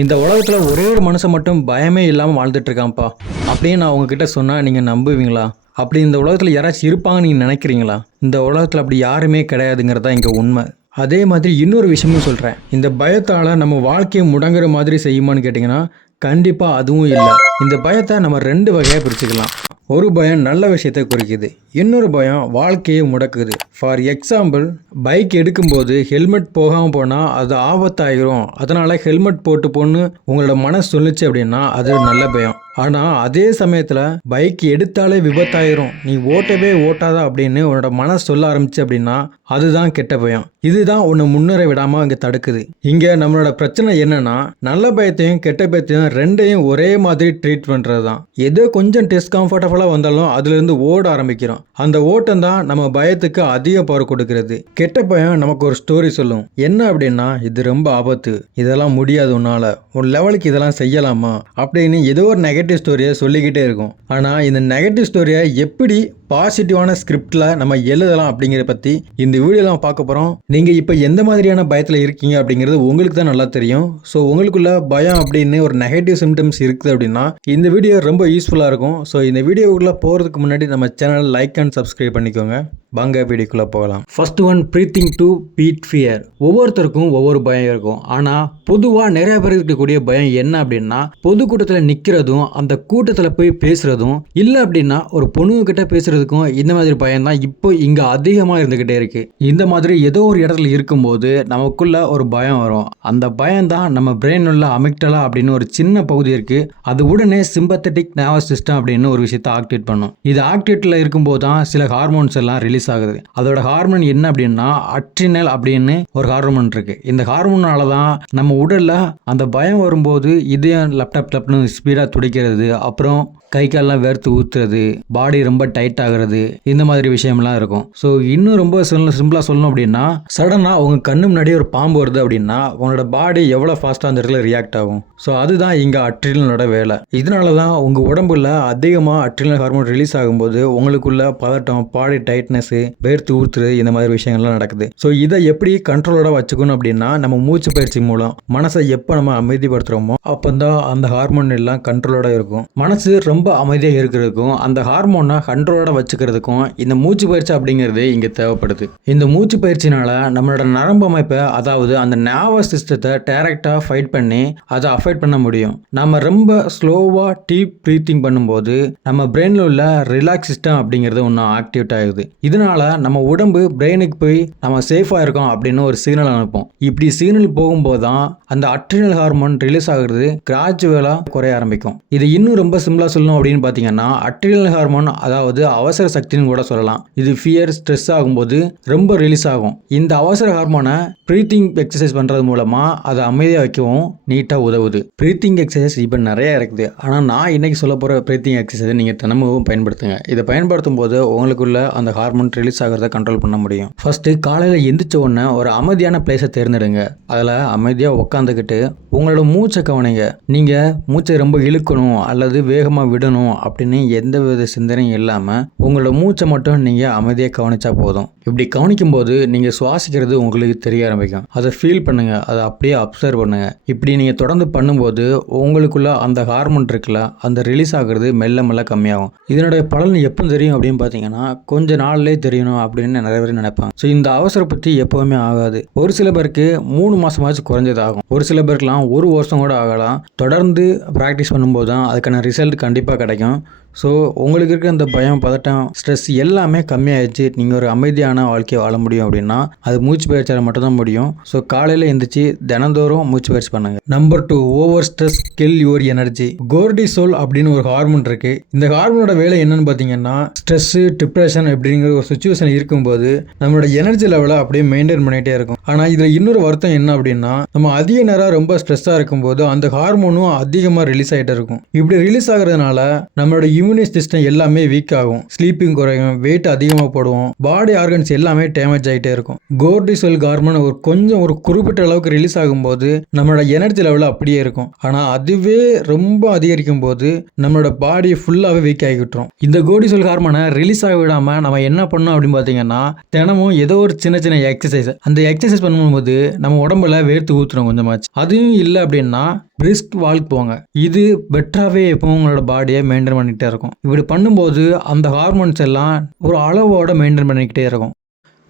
இந்த உலகத்தில் ஒரே ஒரு மனுஷன் மட்டும் பயமே இல்லாமல் வாழ்ந்துட்டு இருக்கான்ப்பா. அப்படின்னு நான் உங்ககிட்ட சொன்னால் நீங்கள் நம்புவீங்களா? அப்படி இந்த உலகத்தில் யாராச்சும் இருப்பாங்கன்னு நீங்கள் நினைக்கிறீங்களா? இந்த உலகத்தில் அப்படி யாருமே கிடையாதுங்கிறது தான் இங்கே உண்மை. அதே மாதிரி இன்னொரு விஷயமும் சொல்கிறேன் இந்த பயத்தால் நம்ம வாழ்க்கையை முடங்குற மாதிரி செய்யுமான்னு கேட்டிங்கன்னா கண்டிப்பாக அதுவும் இல்லை. இந்த பயத்தை நம்ம ரெண்டு வகையாக பிரிச்சுக்கலாம். ஒரு பயம் நல்ல விஷயத்தை குறிக்குது. இன்னொரு பயம் வாழ்க்கையை முடக்குது. ஃபார் எக்ஸாம்பிள் பைக் எடுக்கும்போது ஹெல்மெட் போகாமல் போனால் அது ஆபத்தாயிரும். அதனால் ஹெல்மெட் போட்டு போன்னு உங்களோட மனசு சொல்லுச்சு அப்படின்னா அது நல்ல பயம். ஆனால் அதே சமயத்தில் பைக் எடுத்தாலே விபத்தாயிரும். நீ ஓட்டவே ஓட்டாதா அப்படின்னு உன்னோட மனசு சொல்ல ஆரம்பிச்சு அப்படின்னா அதுதான் கெட்ட பயம். இதுதான் உன்னை முன்னேற விடாமல் இங்கே தடுக்குது. இங்கே நம்மளோட பிரச்சனை என்னன்னா நல்ல பயத்தையும் கெட்ட பயத்தையும் ரெண்டையும் ஒரே மாதிரி ட்ரீட் பண்ணுறது தான் ஏதோ கொஞ்சம் டிஸ்கம்ஃபர்டபுளாக வந்தாலும் அதுலேருந்து ஓட ஆரம்பிக்கிறோம். அந்த ஓட்டம் தான் நம்ம பயத்துக்கு அதிக பவர் கொடுக்கிறது. கெட்ட பயம் நமக்கு ஒரு ஸ்டோரி சொல்லும். என்ன அப்படின்னா இது ரொம்ப ஆபத்து. இதெல்லாம் முடியாது உன்னால. ஒரு லெவலுக்கு இதெல்லாம் செய்யலாமா? அப்படின்னு ஏதோ ஒரு நெகட்டிவ் ஸ்டோரியை சொல்லிக்கிட்டே இருக்கும். ஆனால் இந்த நெகட்டிவ் ஸ்டோரியை எப்படி பாசிட்டிவான ஸ்கிரிப்டில் நம்ம எழுதலாம் அப்படிங்கிறத பற்றி இந்த வீடியோவில் நம்ம பார்க்க போகிறோம் நீங்கள் இப்போ எந்த மாதிரியான பயத்தில் இருக்கீங்க அப்படிங்கிறது உங்களுக்கு தான் நல்லா தெரியும். ஸோ உங்களுக்குள்ள பயம் அப்படின்னு ஒரு நெகட்டிவ் சிம்டம்ஸ் இருக்குது அப்படின்னா இந்த வீடியோ ரொம்ப யூஸ்ஃபுல்லாக இருக்கும். ஸோ இந்த வீடியோக்குள்ளே போகிறதுக்கு முன்னாடி நம்ம சேனலை லைக் அண்ட் சப்ஸ்கிரைப் பண்ணிக்கோங்க. வாங்க வீடியோக்குள்ளே போகலாம். First one breathing to beat fear ஒவ்வொருத்தருக்கும் ஒவ்வொரு பயம் இருக்கும். ஆனால் பொதுவாக நிறைய பேர் இருக்கக்கூடிய பயம் என்ன அப்படின்னா பொதுக்கூட்டத்தில் நிற்கிறதும் அந்த கூட்டத்தில் போய் பேசுகிறதும் இல்லை அப்படின்னா ஒரு பொண்ணுங்கிட்ட பேசுகிறதுக்கும் இந்த மாதிரி பயம்தான் இப்போ இங்கே அதிகமாக இருந்துக்கிட்டே இருக்குது இந்த மாதிரி ஏதோ ஒரு இடத்துல இருக்கும்போது நமக்குள்ள ஒரு பயம் வரும். அந்த பயம் தான் நம்ம பிரெயின் உள்ள அமிக்டலா அப்படின்னு ஒரு சின்ன பகுதி இருக்குது அது உடனே சிம்பத்தட்டிக் நர்வஸ் சிஸ்டம் அப்படின்னு ஒரு விஷயத்தை ஆக்டிவேட் பண்ணும். இது ஆக்டிவேட்டில் இருக்கும்போது தான் சில ஹார்மோன்ஸ் எல்லாம் ரிலீஸ் ஆகுது. அதோட ஹார்மோன் என்ன அப்படின்னா அட்ரினல் அப்படின்னு ஒரு ஹார்மோன் இருக்குது இந்த ஹார்மோனால தான் நம்ம உடலில் அந்த பயம் வரும்போது இதயம் லேப்டாப் டப்னு ஸ்பீடாக துடிக்கிறது. அப்புறம் கை கால்லாம் வேர்த்து ஊத்துறது பாடி ரொம்ப டைட் ஆகுறது இந்த மாதிரி விஷயம்லாம் இருக்கும். ஸோ இன்னும் ரொம்ப சிம்பிளாக சொல்லணும் அப்படின்னா சடனாக உங்கள் கண்ணு முன்னாடி ஒரு பாம்பு வருது அப்படின்னா உங்களோட பாடி எவ்வளோ ஃபாஸ்ட்டாக அந்த இடத்துல ரியாக்ட் ஆகும். ஸோ அதுதான் இங்கே அட்ரினலோட வேலை. இதனால தான் உங்கள் உடம்புல அதிகமாக அட்ரினல் ஹார்மோன் ரிலீஸ் ஆகும்போது உங்களுக்குள்ள பதட்டம் பாடி டைட்னஸ்ஸு வேர்த்து ஊத்துறது இந்த மாதிரி விஷயங்கள்லாம் நடக்குது. ஸோ இதை எப்படி கண்ட்ரோலோட வச்சுக்கணும் அப்படின்னா நம்ம மூச்சு பயிற்சி மூலம் மனசை எப்போ நம்ம அமைதிப்படுத்துகிறோமோ அப்போ தான் அந்த ஹார்மோன் எல்லாம் கண்ட்ரோலோட இருக்கும். மனசு ரொம்ப ரொம்ப அமைதியாக இருக்கிறதுக்கும் அந்த ஹார்மோனை கண்ட்ரோலோட வச்சுக்கிறதுக்கும் இந்த மூச்சு பயிற்சி அப்படிங்கிறது இங்கே தேவைப்படுது. இந்த மூச்சு பயிற்சினால நம்மளோட நரம்பு அமைப்பை அதாவது அந்த nervous சிஸ்டத்தை டைரெக்டாக ஃபைட் பண்ணி அதை அஃபைட் பண்ண முடியும். நம்ம ரொம்ப ஸ்லோவாக டீப் ப்ரீத்திங் பண்ணும்போது நம்ம பிரெயினில் உள்ள ரிலாக்ஸ் சிஸ்டம் அப்படிங்கிறது ஒன்றும் ஆக்டிவேட் ஆகுது. இதனால நம்ம உடம்பு பிரெயினுக்கு போய் நம்ம சேஃபாக இருக்கோம் அப்படின்னு ஒரு சிக்னல் அனுப்பும். இப்படி சிக்னல் போகும்போது தான் அந்த அட்ரினல் ஹார்மோன் ரிலீஸ் ஆகுறது கிராஜுவலாக குறைய ஆரம்பிக்கும். இது இன்னும் ரொம்ப சிம்பிளாக சொல்லணும் அப்படின்னு பார்த்தீங்கன்னா அட்ரினல் ஹார்மோன் அதாவது அவசர சக்தின்னு கூட சொல்லலாம். இது ஃபியர் ஸ்ட்ரெஸ் ஆகும்போது ரொம்ப ரிலீஸ் ஆகும். இந்த அவசர ஹார்மோனை ப்ரீத்திங் எக்ஸசைஸ் பண்ணுறது மூலமாக அதை அமைதியாக வைக்கவும் நீட்டாக உதவுது. ப்ரீத்திங் எக்ஸசைஸ் இப்போ நிறைய இருக்குது. ஆனால் நான் இன்னைக்கு சொல்ல போகிற ப்ரீத்திங் எக்ஸசைஸை நீங்கள் தினமும் பயன்படுத்துங்க. இதை பயன்படுத்தும் போது உங்களுக்குள்ள அந்த ஹார்மோன் ரிலீஸ் ஆகிறத கண்ட்ரோல் பண்ண முடியும். ஃபர்ஸ்ட்டு காலையில் எந்திரிச்ச உடனே ஒரு அமைதியான பிளேஸை தேர்ந்தெடுங்க. அதில் அமைதியாக உட்காந்துக்கிட்டு உங்களோட மூச்சை கவனிங்க. நீங்கள் மூச்சை ரொம்ப இழுக்கணும் அல்லது வேகமாக விடணும் அப்படின்னு எந்த வித சிந்தனையும் இல்லாமல் உங்களோட மூச்சை மட்டும் நீங்கள் அமைதியாக கவனிச்சா போதும். இப்படி கவனிக்கும்போது நீங்கள் சுவாசிக்கிறது உங்களுக்கு தெரிய ஆரம்பிக்கும். அதை ஃபீல் பண்ணுங்கள் அதை அப்படியே அப்சர்வ் பண்ணுங்கள் இப்படி நீங்கள் தொடர்ந்து பண்ணும்போது உங்களுக்குள்ள அந்த ஹார்மோன் இருக்குல்ல அந்த ரிலீஸ் ஆகுறது மெல்ல மெல்ல கம்மியாகும். இதனுடைய பலன் எப்போ தெரியும் அப்படின்னு பார்த்தீங்கன்னா கொஞ்ச நாள்லேயே தெரியணும் அப்படின்னு நிறைய பேர் நினைப்பாங்க. ஸோ இந்த அவசர பற்றி எப்போவுமே ஆகாது. ஒரு சில பேருக்கு மூணு மாதமாச்சும் குறைஞ்சதாகும். ஒரு சில பேருக்குலாம் ஒரு வருஷம் கூட ஆகலாம். தொடர்ந்து ப்ராக்டிஸ் பண்ணும்போது தான் அதுக்கான ரிசல்ட் கண்டிப்பாக கிடைக்கும் ஸோ உங்களுக்கு இருக்க அந்த பயம் பதட்டம் ஸ்ட்ரெஸ் எல்லாமே கம்மியாயிடுச்சு. நீங்கள் ஒரு அமைதியான வாழ்க்கையை வாழ முடியும் அப்படின்னா அது மூச்சு பயிற்சியால் மட்டும்தான் முடியும். ஸோ காலையில் எழுந்திரிச்சு தினந்தோறும் மூச்சு பயிற்சி பண்ணுங்க. Number two over stress kill your energy cortisol அப்படின்னு ஒரு ஹார்மோன் இருக்கு. இந்த ஹார்மோனோட வேலை என்னன்னு பார்த்தீங்கன்னா ஸ்ட்ரெஸ்ஸு டிப்ரெஷன் அப்படிங்கிற ஒரு சுச்சுவேஷன் இருக்கும்போது நம்மளோட எனர்ஜி லெவலை அப்படியே மெயின்டைன் பண்ணிகிட்டே இருக்கும். ஆனால் இதில் இன்னொரு வருத்தம் என்ன அப்படின்னா நம்ம அதிக நேரம் ரொம்ப ஸ்ட்ரெஸ்ஸாக இருக்கும்போது அந்த ஹார்மோனும் அதிகமாக ரிலீஸ் ஆகிட்டே இருக்கும். இப்படி ரிலீஸ் ஆகிறதுனால நம்மளோட இம்யூனி சிஸ்டம் எல்லாமே வீக் ஆகும். ஸ்லீப்பிங் குறையும் வெயிட் அதிகமாக போடுவோம். பாடி ஆர்கன்ஸ் எல்லாமே டேமேஜ் ஆகிட்டே இருக்கும். கோர்டிசோல் ஹார்மோன் ஒரு கொஞ்சம் ஒரு குறிப்பிட்ட அளவுக்கு ரிலீஸ் ஆகும்போது நம்மளோட எனர்ஜி லெவல் அப்படியே இருக்கும். ஆனால் அதுவே ரொம்ப அதிகரிக்கும் போது நம்மளோட பாடி ஃபுல்லாகவே வீக் ஆகிவிட்டுரும். இந்த கோர்டிசோல் ஹார்மோனை ரிலீஸ் ஆக விடாமல் நம்ம என்ன பண்ணோம் அப்படின்னு பார்த்தீங்கன்னா தினமும் ஏதோ ஒரு சின்ன சின்ன எக்ஸசைஸ் அந்த எக்ஸசைஸ் பண்ணும்போது நம்ம உடம்புல வேர்த்து ஊற்றுறோம் கொஞ்சமாச்சு. அதுவும் இல்லை அப்படின்னா பிரிஸ்க் வால்க் போங்க. இது பெட்டராகவே எப்பவும் உங்களோட பாடியை மெயின்டைன் பண்ணிகிட்டே இருக்கும். இப்படி பண்ணும்போது அந்த ஹார்மோன்ஸ் எல்லாம் ஒரு அளவோட மெயின்டைன் பண்ணிக்கிட்டே இருக்கும்.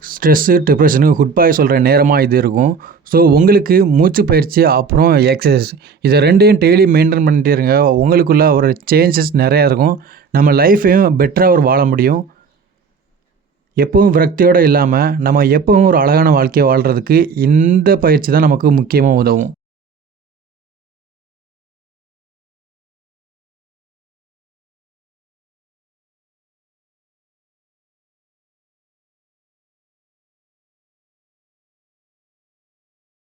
ஸ்ட்ரெஸ்ஸு டிப்ரெஷனுக்கு குட் பாய் சொல்கிற நேரமாக இது இருக்கும். ஸோ உங்களுக்கு மூச்சு பயிற்சி அப்புறம் எக்ஸசைஸ் இதை ரெண்டையும் டெய்லி மெயின்டைன் பண்ணிட்டே இருங்க. உங்களுக்குள்ள ஒரு சேஞ்சஸ் நிறையா இருக்கும். நம்ம லைஃப்பையும் பெட்டராக ஒரு வாழ முடியும். எப்பவும் விரக்தியோடு இல்லாமல் நம்ம எப்பவும் ஒரு அழகான வாழ்க்கையை வாழ்கிறதுக்கு இந்த பயிற்சி தான் நமக்கு முக்கியமாக உதவும்.